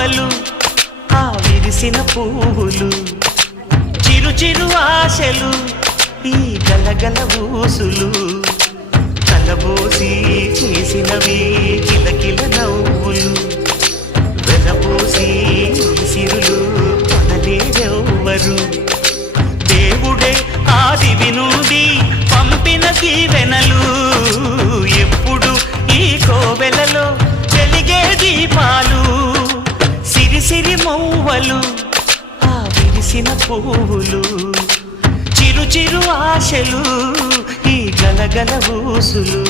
మౌవలు ఆ విరిసిన పువ్వులు చిరు చిరు ఆశలు ఈ గలగల ఊసులు కలబోసి చేసినవి కిలకిల నవ్వులు వెలబోసి సిరులు కొనలేరెవ్వరు దేవుడే ఆదివి నుండి పంపిన దీవెనలు ఎప్పుడు ఈ కోవెలలో వెలిగే దీపాలు సిరి సిరి మౌవలు ఆ విరిసిన పువ్వులు చిరు చిరు ఆశలు ఈ గలగల ఊసులు